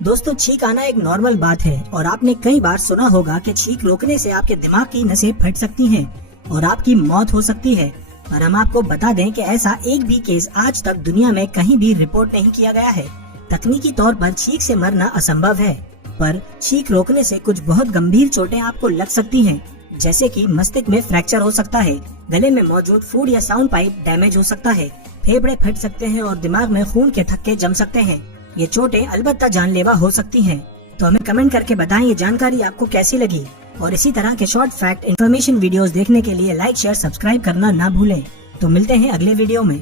दोस्तों, छींक आना एक नॉर्मल बात है और आपने कई बार सुना होगा कि छींक रोकने से आपके दिमाग की नसें फट सकती हैं और आपकी मौत हो सकती है। पर हम आपको बता दें कि ऐसा एक भी केस आज तक दुनिया में कहीं भी रिपोर्ट नहीं किया गया है। तकनीकी तौर पर छींक से मरना असंभव है, पर छींक रोकने से कुछ बहुत गंभीर चोटें आपको लग सकती हैं, जैसे कि मस्तिष्क में फ्रैक्चर हो सकता है, गले में मौजूद फूड या साउंड पाइप डैमेज हो सकता है, फेफड़े फट सकते हैं और दिमाग में खून के थक्के जम सकते हैं। ये चोटें अलबत्ता जानलेवा हो सकती हैं। तो हमें कमेंट करके बताएं ये जानकारी आपको कैसी लगी, और इसी तरह के शॉर्ट फैक्ट इन्फॉर्मेशन वीडियोस देखने के लिए लाइक शेयर सब्सक्राइब करना ना भूलें। तो मिलते हैं अगले वीडियो में।